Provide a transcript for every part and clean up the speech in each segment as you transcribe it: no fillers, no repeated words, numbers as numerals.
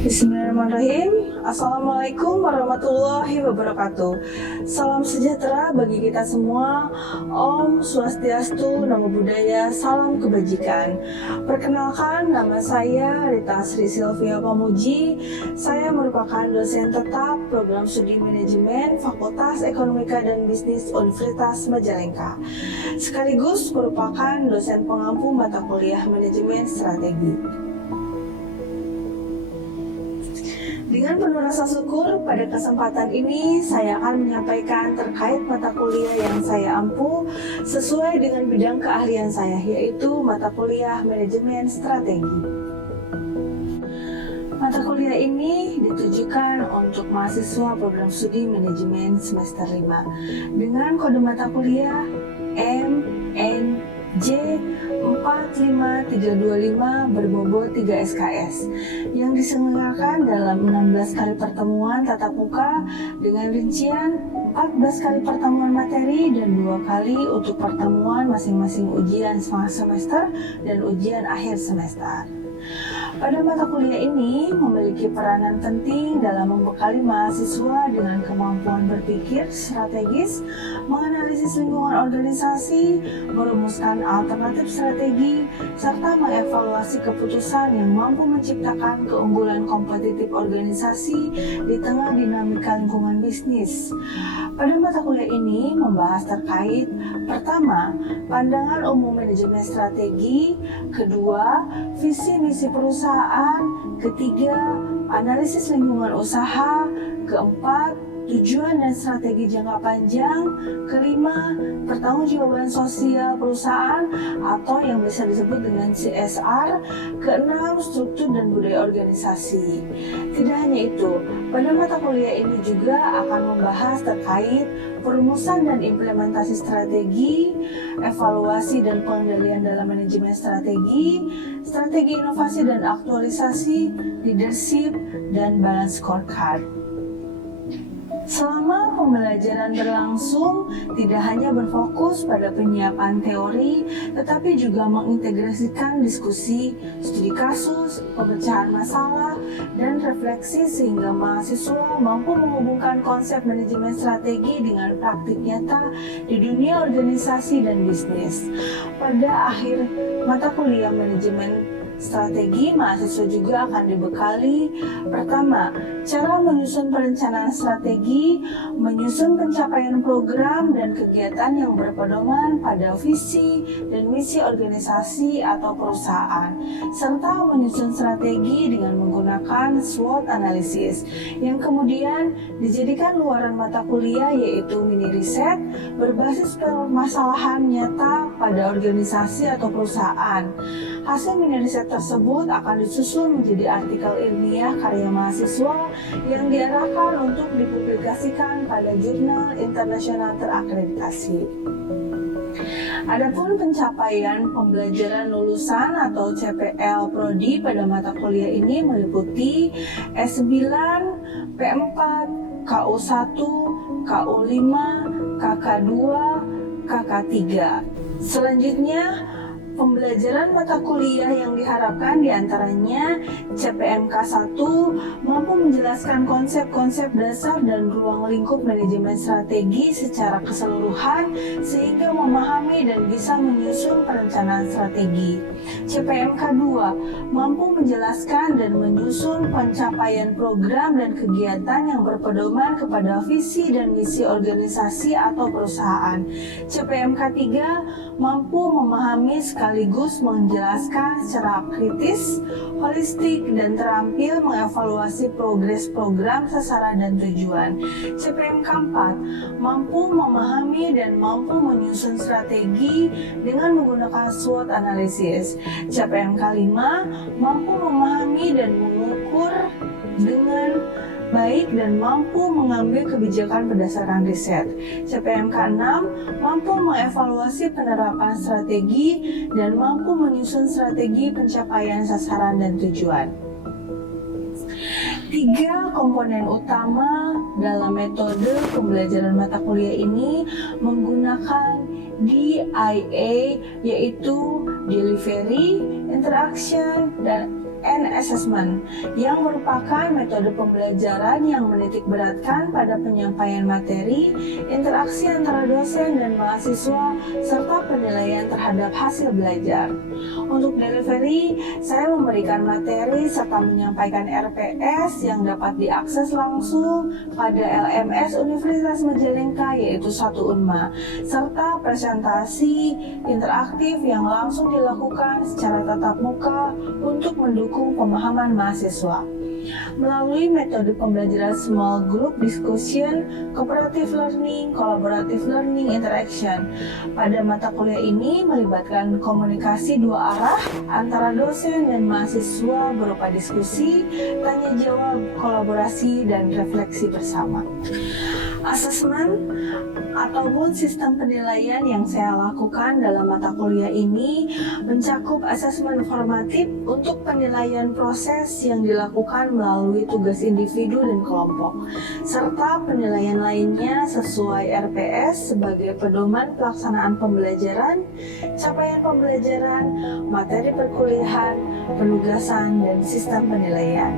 Bismillahirrahmanirrahim. Assalamualaikum warahmatullahi wabarakatuh. Salam sejahtera bagi kita semua. Om Swastiastu, Namo Buddhaya, salam kebajikan. Perkenalkan, nama saya Rita Sri Silvia Pamuji. Saya merupakan dosen tetap program studi manajemen Fakultas Ekonomika dan Bisnis Universitas Majalengka. Sekaligus merupakan dosen pengampu mata kuliah manajemen strategi. Dengan penuh rasa syukur, pada kesempatan ini saya akan menyampaikan terkait mata kuliah yang saya ampu sesuai dengan bidang keahlian saya, yaitu mata kuliah manajemen strategi. Mata kuliah ini ditujukan untuk mahasiswa program studi manajemen semester 5 dengan kode mata kuliah MNJ 45325 berbobot 3 SKS yang diselenggarakan dalam 16 kali pertemuan tatap muka dengan rincian 14 kali pertemuan materi dan 2 kali untuk pertemuan masing-masing ujian setengah semester dan ujian akhir semester. Pada mata kuliah ini memiliki peranan penting dalam membekali mahasiswa dengan kemampuan berpikir strategis, menganalisis lingkungan organisasi, merumuskan alternatif strategi, serta mengevaluasi keputusan yang mampu menciptakan keunggulan kompetitif organisasi di tengah dinamika lingkungan bisnis. Pada mata kuliah ini membahas terkait pertama, pandangan umum manajemen strategi, kedua, visi misi perusahaan, ketiga, analisis lingkungan usaha, keempat, tujuan dan strategi jangka panjang, kelima, pertanggungjawaban sosial perusahaan atau yang bisa disebut dengan CSR, keenam, struktur dan budaya organisasi. Tidak hanya itu, pada mata kuliah ini juga akan membahas terkait perumusan dan implementasi strategi, evaluasi dan pengendalian dalam manajemen strategi, strategi inovasi dan aktualisasi, leadership, dan balance scorecard. Selama pembelajaran berlangsung, tidak hanya berfokus pada penyiapan teori, tetapi juga mengintegrasikan diskusi, studi kasus, pemecahan masalah, dan refleksi sehingga mahasiswa mampu menghubungkan konsep manajemen strategi dengan praktik nyata di dunia organisasi dan bisnis. Pada akhir mata kuliah manajemen strategi, mahasiswa juga akan dibekali pertama, cara menyusun perencanaan strategi, menyusun pencapaian program dan kegiatan yang berpedoman pada visi dan misi organisasi atau perusahaan, serta menyusun strategi dengan menggunakan SWOT analysis yang kemudian dijadikan luaran mata kuliah, yaitu mini riset berbasis permasalahan nyata pada organisasi atau perusahaan. Hasil mini riset tersebut akan disusun menjadi artikel ilmiah karya mahasiswa yang diarahkan untuk dipublikasikan pada jurnal internasional terakreditasi. Adapun pencapaian pembelajaran lulusan atau CPL Prodi pada mata kuliah ini meliputi S9, P4, KU1, KU5, KK2, KK3. Selanjutnya, pembelajaran mata kuliah yang diharapkan diantaranya CPMK 1 mampu menjelaskan konsep-konsep dasar dan ruang lingkup manajemen strategi secara keseluruhan sehingga memahami dan bisa menyusun perencanaan strategi. CPMK 2 mampu menjelaskan dan menyusun pencapaian program dan kegiatan yang berpedoman kepada visi dan misi organisasi atau perusahaan. CPMK 3 mampu memahami sekaligus menjelaskan secara kritis, holistik, dan terampil mengevaluasi progres program, sasaran, dan tujuan. CPMK 4 mampu memahami dan mampu menyusun strategi dengan menggunakan SWOT analisis. CPMK 5 mampu memahami dan mengukur dengan baik dan mampu mengambil kebijakan berdasarkan riset. CPMK 6 mampu mengevaluasi penerapan strategi dan mampu menyusun strategi pencapaian sasaran dan tujuan. 3 komponen utama dalam metode pembelajaran mata kuliah ini menggunakan DIA, yaitu Delivery, Interaction, dan and assessment, yang merupakan metode pembelajaran yang menitik beratkan pada penyampaian materi, interaksi antara dosen dan mahasiswa, serta penilaian terhadap hasil belajar. Untuk delivery, saya memberikan materi serta menyampaikan RPS yang dapat diakses langsung pada LMS Universitas Majalengka, yaitu 1 Unma, serta presentasi interaktif yang langsung dilakukan secara tatap muka untuk mendukung pemahaman mahasiswa. Melalui metode pembelajaran small group discussion, cooperative learning, collaborative learning, interaction. Pada mata kuliah ini melibatkan komunikasi 2 arah antara dosen dan mahasiswa berupa diskusi, tanya jawab, kolaborasi, dan refleksi bersama. Asesmen ataupun sistem penilaian yang saya lakukan dalam mata kuliah ini mencakup asesmen formatif untuk penilaian proses yang dilakukan melalui tugas individu dan kelompok, serta penilaian lainnya sesuai RPS sebagai pedoman pelaksanaan pembelajaran, capaian pembelajaran, materi perkuliahan, penugasan, dan sistem penilaian.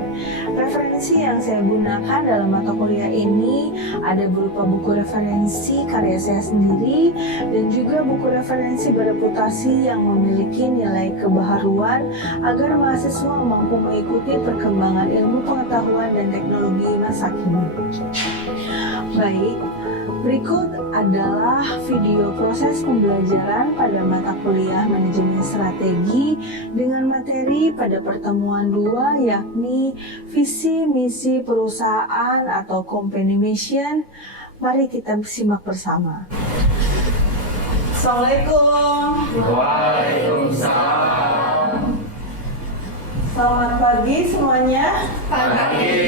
Referensi yang saya gunakan dalam mata kuliah ini ada berupa buku referensi karya saya sendiri dan juga buku referensi bereputasi yang memiliki nilai kebaharuan agar mahasiswa mampu mengikuti perkembangan ilmu pengetahuan dan teknologi masa kini. Baik, berikut adalah video proses pembelajaran pada mata kuliah manajemen strategi dengan materi pada pertemuan 2, yakni visi misi perusahaan atau company mission. Mari kita simak bersama. Assalamualaikum. Waalaikumsalam. Selamat pagi semuanya. Pagi.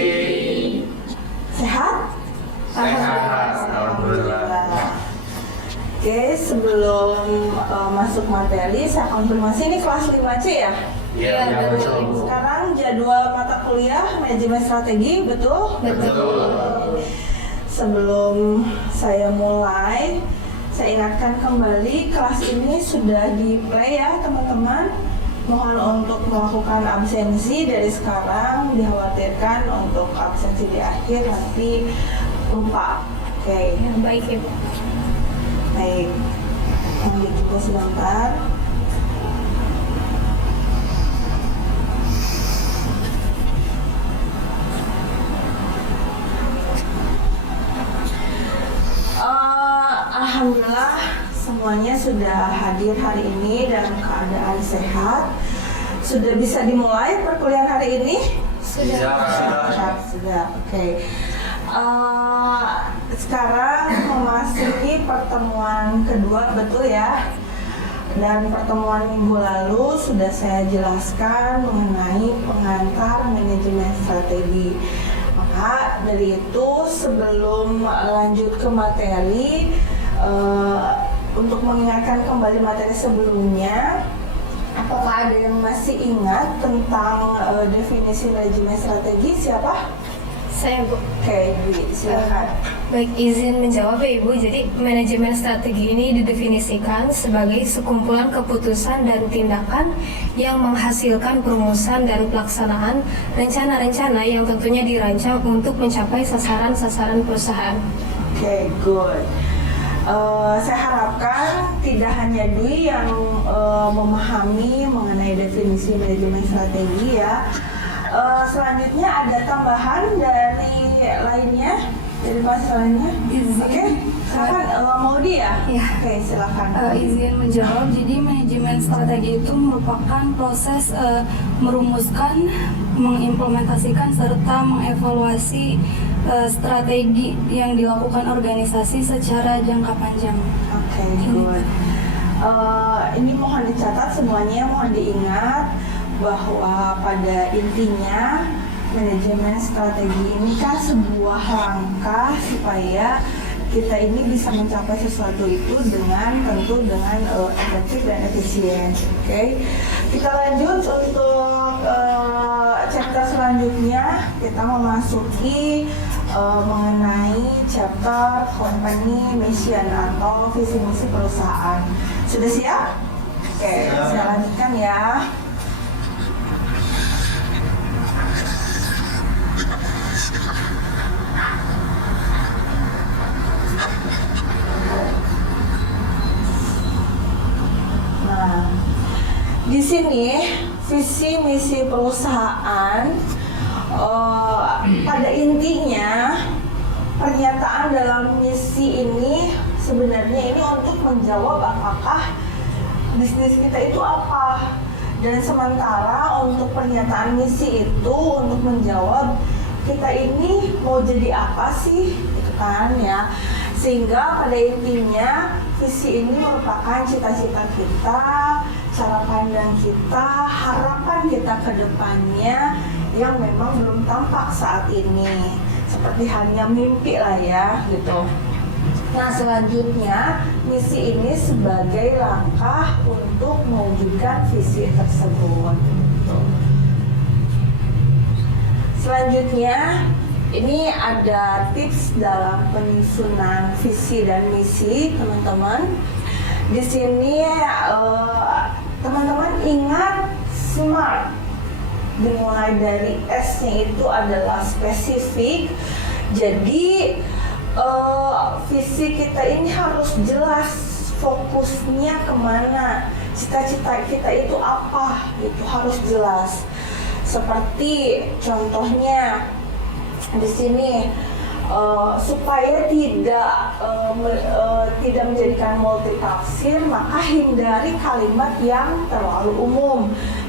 Sehat? Sehat, alhamdulillah. Oke, sebelum masuk materi, saya konfirmasi ini kelas 5C ya? Iya, betul. Sekarang jadwal mata kuliah manajemen strategi, betul? Betul. Sebelum saya mulai, saya ingatkan kembali kelas ini sudah di play ya teman-teman. Mohon untuk melakukan absensi dari sekarang, dikhawatirkan untuk absensi di akhir nanti lupa. Oke. Ya, baik Ibu. Baik. Lanjut juga sebentar. Alhamdulillah semuanya sudah hadir hari ini dalam keadaan sehat. Sudah bisa dimulai perkuliahan hari ini? Sudah. Oke. Sekarang memasuki pertemuan kedua, betul ya? Dan pertemuan minggu lalu sudah saya jelaskan mengenai pengantar manajemen strategi. Maka dari itu sebelum lanjut ke materi, untuk mengingatkan kembali materi sebelumnya, apakah ada yang masih ingat tentang definisi manajemen strategi? Siapa? Saya Bu. Oke, Dwi, silakan. Baik, izin menjawab ya Ibu. Jadi manajemen strategi ini didefinisikan sebagai sekumpulan keputusan dan tindakan yang menghasilkan perumusan dan pelaksanaan rencana-rencana yang tentunya dirancang untuk mencapai sasaran-sasaran perusahaan. Oke, good. Saya harapkan tidak hanya Dwi yang memahami mengenai definisi manajemen strategi ya. Selanjutnya ada tambahan dari lainnya, dari mahasiswa lainnya. Oke, silakan Maudi ya. Oke, silakan. Izin menjawab. Jadi manajemen strategi itu merupakan proses merumuskan, mengimplementasikan serta mengevaluasi strategi yang dilakukan organisasi secara jangka panjang. Oke, good. Ini mohon dicatat semuanya, mohon diingat bahwa pada intinya manajemen strategi ini kan sebuah langkah supaya kita ini bisa mencapai sesuatu itu dengan efektif dan efisien. Oke, kita lanjut untuk chapter selanjutnya. Kita memasuki mengenai chapter company mission atau visi misi perusahaan. Sudah siap? Oke, saya lanjutkan ya. Nah, di sini visi misi perusahaan pada intinya pernyataan dalam misi ini sebenarnya ini untuk menjawab apakah bisnis kita itu apa, dan sementara untuk pernyataan misi itu untuk menjawab kita ini mau jadi apa sih, gitu kan ya. Sehingga pada intinya visi ini merupakan cita-cita kita, cara pandang kita, harapan kita ke depannya yang memang belum tampak saat ini, seperti hanya mimpi lah ya gitu. Nah, selanjutnya misi ini sebagai langkah untuk mewujudkan visi tersebut. Selanjutnya ini ada tips dalam penyusunan visi dan misi, teman-teman. Di sini teman-teman ingat SMART. Dimulai dari S-nya itu adalah spesifik. Jadi visi kita ini harus jelas fokusnya kemana, cita-cita kita itu apa, itu harus jelas. Seperti contohnya di sini supaya tidak menjadikan multitafsir, maka hindari kalimat yang terlalu umum.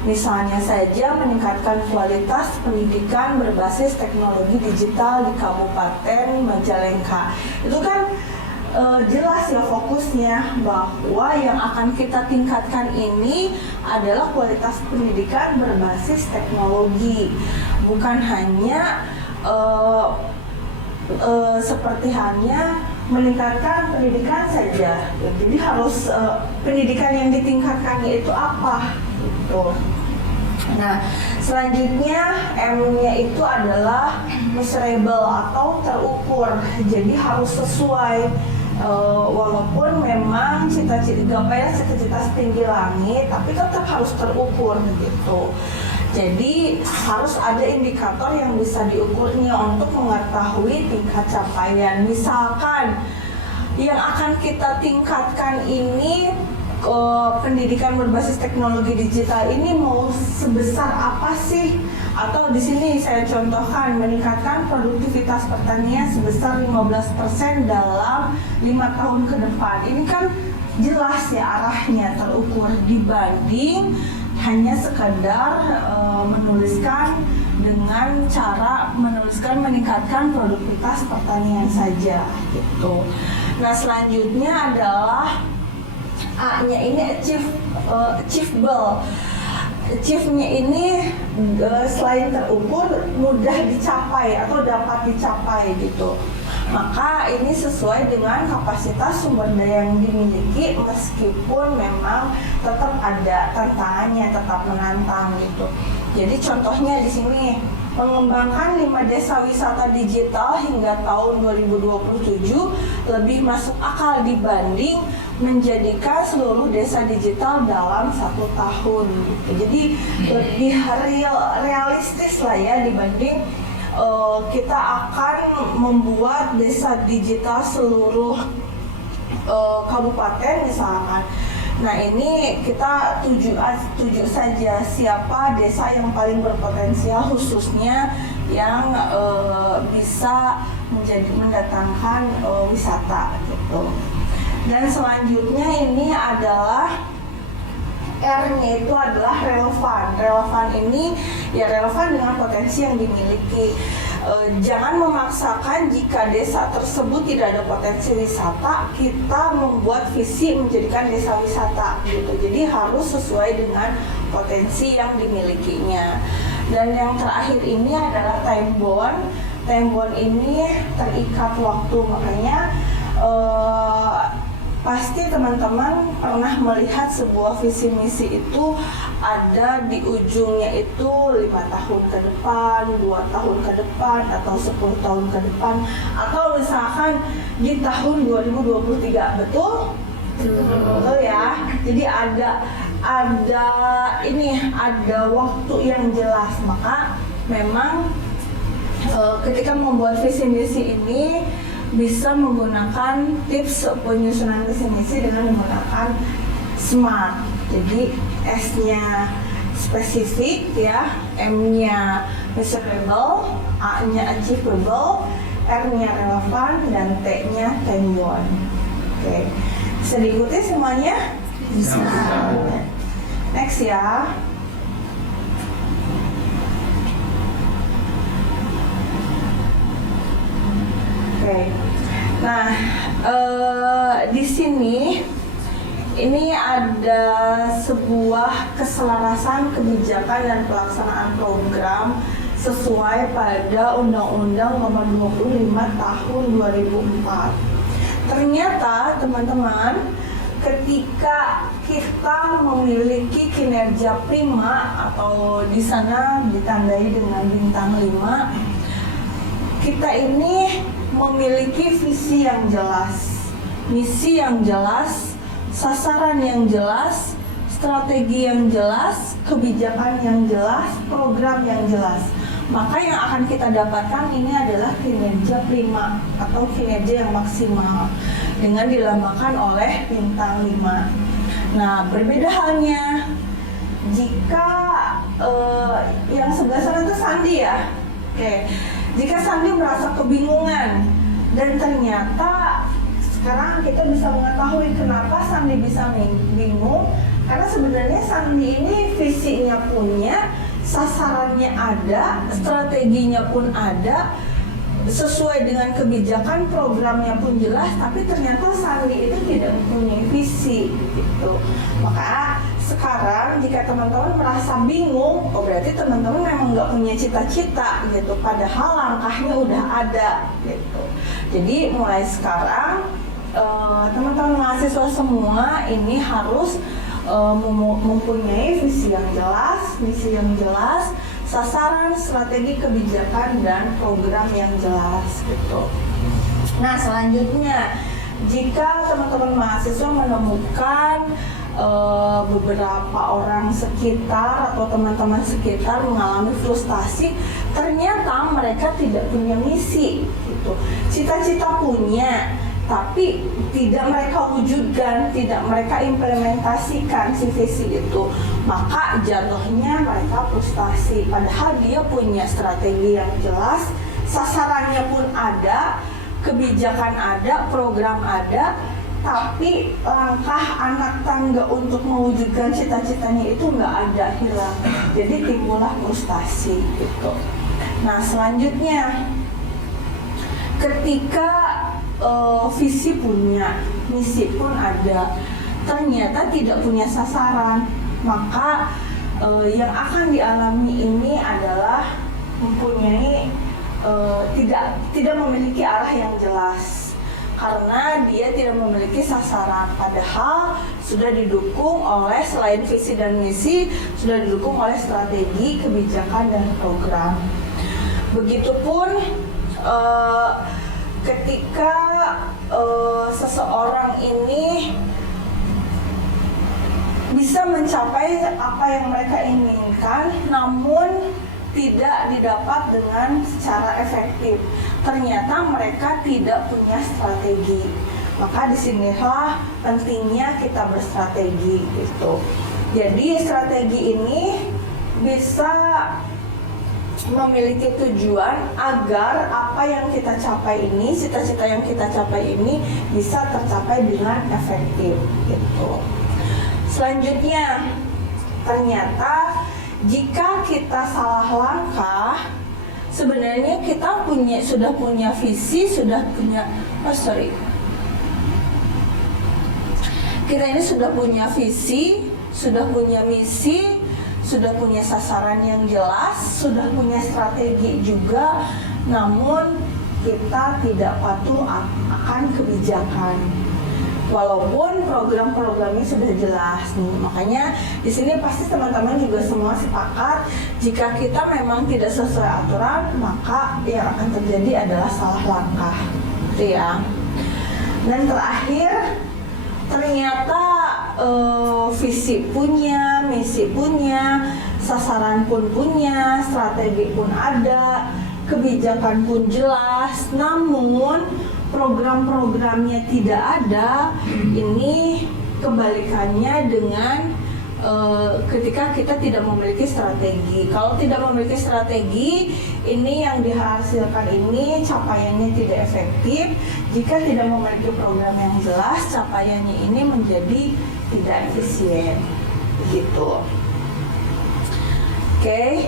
Misalnya saja meningkatkan kualitas pendidikan berbasis teknologi digital di Kabupaten Majalengka. Itu kan jelas ya fokusnya bahwa yang akan kita tingkatkan ini adalah kualitas pendidikan berbasis teknologi, bukan hanya seperti hanya meningkatkan pendidikan saja. Jadi harus pendidikan yang ditingkatkannya itu apa gitu. Nah, selanjutnya M-nya itu adalah measurable atau terukur. Jadi harus sesuai, walaupun memang gapailah cita-cita setinggi langit, tapi tetap harus terukur gitu. Jadi harus ada indikator yang bisa diukurnya untuk mengetahui tingkat capaian. Misalkan yang akan kita tingkatkan ini pendidikan berbasis teknologi digital ini mau sebesar apa sih? Atau di sini saya contohkan meningkatkan produktivitas pertanian sebesar 15% dalam 5 tahun ke depan. Ini kan jelas ya arahnya, terukur, dibanding hanya sekadar menuliskan dengan cara menuliskan meningkatkan produktivitas pertanian saja gitu. Nah, selanjutnya adalah A-nya ini achievable. Achieve-nya ini selain terukur mudah dicapai atau dapat dicapai gitu. Maka ini sesuai dengan kapasitas sumber daya yang dimiliki, meskipun memang tetap ada tantangannya, tetap menantang gitu. Jadi contohnya di sini mengembangkan 5 desa wisata digital hingga tahun 2027 lebih masuk akal dibanding menjadikan seluruh desa digital dalam 1 tahun gitu. Jadi lebih realistis lah ya dibanding kita akan membuat desa digital seluruh kabupaten misalkan. Nah, ini kita tuju saja siapa desa yang paling berpotensial, khususnya yang bisa mendatangkan wisata gitu. Dan selanjutnya ini adalah R-nya itu adalah relevan. Relevan ini ya relevan dengan potensi yang dimiliki. Jangan memaksakan jika desa tersebut tidak ada potensi wisata, kita membuat visi menjadikan desa wisata gitu. Jadi harus sesuai dengan potensi yang dimilikinya. Dan yang terakhir ini adalah time bound. Time bound ini terikat waktu, makanya pasti teman-teman pernah melihat sebuah visi misi itu ada di ujungnya itu 5 tahun ke depan, 2 tahun ke depan, atau 10 tahun ke depan, atau misalkan di tahun 2023, betul? Betul ya. Jadi ada waktu yang jelas, maka memang ketika membuat visi misi ini bisa menggunakan tips penyusunan visi misi dengan menggunakan SMART. Jadi S-nya spesifik ya, M-nya measurable, A-nya achievable, R-nya relevan, dan T-nya time-bound. Oke, bisa diikuti semuanya? Bisa. Next ya. Oke. Nah, di sini ini ada sebuah keselarasan kebijakan dan pelaksanaan program sesuai pada Undang-Undang Nomor 25 Tahun 2004. Ternyata teman-teman, ketika kita memiliki kinerja prima atau di sana ditandai dengan bintang 5, kita ini memiliki visi yang jelas, misi yang jelas, sasaran yang jelas, strategi yang jelas, kebijakan yang jelas, program yang jelas. Maka yang akan kita dapatkan ini adalah kinerja prima atau kinerja yang maksimal dengan dilambangkan oleh bintang 5. Nah, berbeda halnya jika yang sebelah sana itu Sandi ya. Oke. Jika Sandi merasa kebingungan dan ternyata sekarang kita bisa mengetahui kenapa Sandi bisa bingung, karena sebenarnya Sandi ini visinya punya, sasarannya ada, strateginya pun ada, sesuai dengan kebijakan, programnya pun jelas, tapi ternyata Sandi itu tidak mempunyai visi gitu. Maka sekarang jika teman-teman merasa bingung, oh berarti teman-teman memang nggak punya cita-cita gitu, padahal langkahnya udah ada gitu. Jadi mulai sekarang teman-teman mahasiswa semua ini harus mempunyai visi yang jelas, misi yang jelas, sasaran, strategi, kebijakan, dan program yang jelas gitu. Nah, selanjutnya jika teman-teman mahasiswa menemukan beberapa orang sekitar atau teman-teman sekitar mengalami frustasi, ternyata mereka tidak punya misi gitu. Cita-cita punya, tapi tidak mereka wujudkan, tidak mereka implementasikan si visi itu, maka jatuhnya mereka frustasi. Padahal dia punya strategi yang jelas, sasarannya pun ada, kebijakan ada, program ada, tapi langkah anak tangga untuk mewujudkan cita-citanya itu nggak ada, hilang. Jadi timbullah frustasi gitu. Nah, selanjutnya ketika visi punya, misi pun ada, ternyata tidak punya sasaran, maka yang akan dialami ini adalah mempunyai tidak memiliki arah yang jelas karena dia tidak memiliki sasaran, padahal sudah didukung oleh, selain visi dan misi, sudah didukung oleh strategi, kebijakan, dan program. Begitupun ketika seseorang ini bisa mencapai apa yang mereka inginkan, namun tidak didapat dengan secara efektif. Ternyata mereka tidak punya strategi. Maka disinilah pentingnya kita berstrategi gitu. Jadi strategi ini bisa memiliki tujuan agar apa yang kita capai ini, cita-cita yang kita capai ini bisa tercapai dengan efektif gitu. Selanjutnya, ternyata jika kita salah langkah, sebenarnya kita sudah punya visi, kita ini sudah punya visi, sudah punya misi, sudah punya sasaran yang jelas, sudah punya strategi juga, namun kita tidak patuh akan kebijakan. Walaupun program-programnya sudah jelas nih, makanya di sini pasti teman-teman juga semua sepakat jika kita memang tidak sesuai aturan, maka yang akan terjadi adalah salah langkah, gitu ya. Dan terakhir, ternyata visi punya, misi punya, sasaran pun punya, strategi pun ada, kebijakan pun jelas, namun program-programnya tidak ada. Ini kebalikannya dengan ketika kita tidak memiliki strategi. Kalau tidak memiliki strategi, ini yang dihasilkan ini capaiannya tidak efektif. Jika tidak memiliki program yang jelas, capaiannya ini menjadi tidak efisien. Begitu. Oke,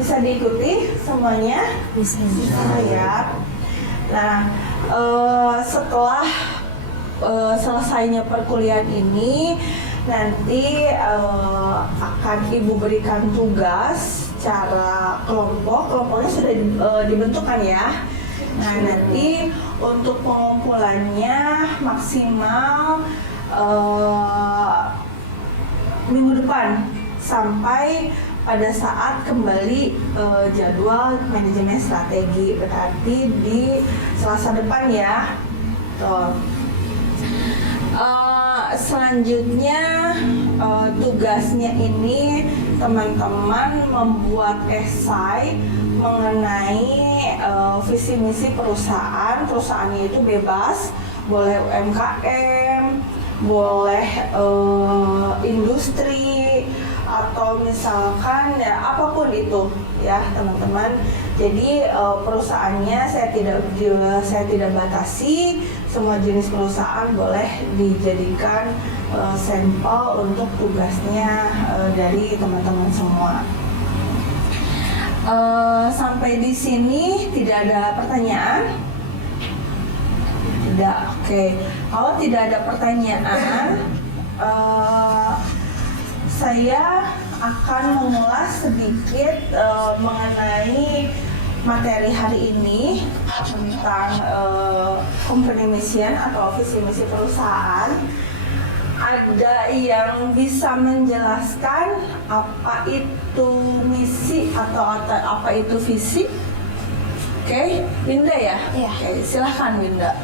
bisa diikuti semuanya? Bisa ya. Nah, setelah selesainya perkuliahan ini, nanti akan Ibu berikan tugas secara kelompoknya sudah dibentuk kan ya. Nah, nanti untuk pengumpulannya maksimal minggu depan sampai pada saat kembali jadwal manajemen strategi, berarti di Selasa depan ya. Tuh. Selanjutnya tugasnya ini teman-teman membuat esai mengenai visi misi perusahaan. Perusahaannya itu bebas, boleh UMKM, boleh industri, atau misalkan ya apapun itu ya teman-teman. Jadi perusahaannya saya tidak batasi, semua jenis perusahaan boleh dijadikan sampel untuk tugasnya dari teman-teman semua. Sampai di sini tidak ada pertanyaan? Tidak, oke. Kalau tidak ada pertanyaan, saya akan mengulas sedikit mengenai materi hari ini tentang company mission atau visi misi perusahaan. Ada yang bisa menjelaskan apa itu misi atau apa itu visi? Oke, Winda ya? Iya. Oke, silahkan Winda.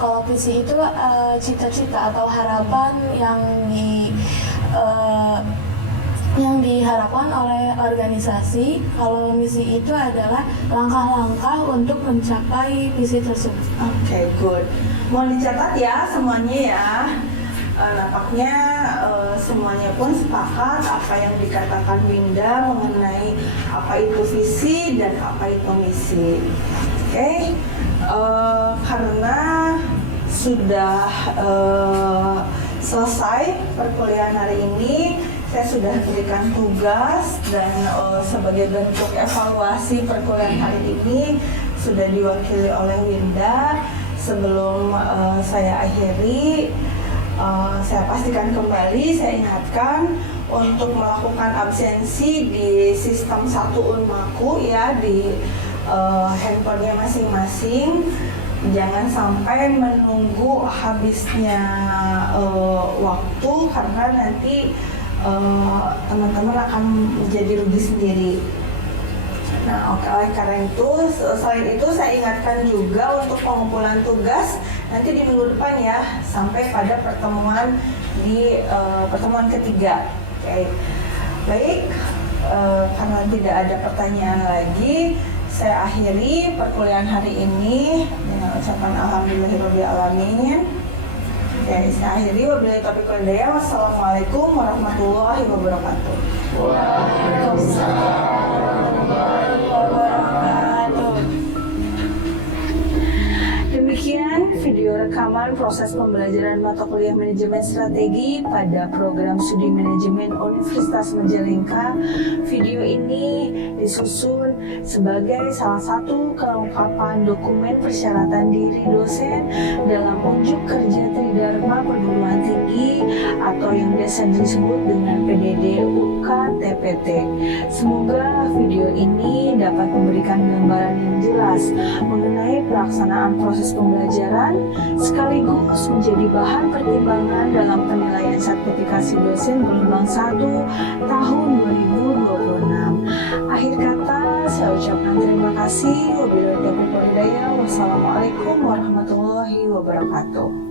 Kalau visi itu cita-cita atau harapan yang diharapkan oleh organisasi. Kalau misi itu adalah langkah-langkah untuk mencapai visi tersebut. Oke, good. Mohon dicatat ya semuanya ya. Nampaknya semuanya pun sepakat apa yang dikatakan Winda mengenai apa itu visi dan apa itu misi. Oke, karena sudah selesai perkuliahan hari ini, saya sudah berikan tugas dan sebagai bentuk evaluasi perkuliahan hari ini sudah diwakili oleh Winda. Sebelum saya akhiri, saya pastikan kembali, saya ingatkan untuk melakukan absensi di sistem 1 Unmaku ya, di handphonenya masing-masing. Jangan sampai menunggu habisnya waktu, karena nanti teman-teman akan menjadi rugi sendiri. Nah, oleh karena itu, selain itu saya ingatkan juga untuk pengumpulan tugas nanti di minggu depan ya, sampai pada pertemuan pertemuan ketiga. Oke. Baik, karena tidak ada pertanyaan lagi, saya akhiri perkuliahan hari ini dengan ucapan alhamdulillahirobbilalamin. Oke, saya akhiri. Wabillahi taufiq wal hidayah. Wassalamualaikum warahmatullahi wabarakatuh. Waalaikumsalam. Demikian video rekaman proses pembelajaran mata kuliah manajemen strategi pada program studi manajemen Universitas Majalengka. Video ini disusun sebagai salah satu kelengkapan dokumen persyaratan diri dosen dalam unjuk kerja Tridharma Perguruan Tinggi atau yang biasa disebut dengan PDD UKTPT. Semoga video ini dapat memberikan gambaran yang jelas mengenai pelaksanaan proses pembelajaran sekaligus menjadi bahan pertimbangan dalam penilaian sertifikasi dosen gelombang 1 tahun 2026. Akhir kata, saya ucapkan terima kasih. Wabillahi taufiq wal hidayah. Wassalamualaikum warahmatullahi wabarakatuh.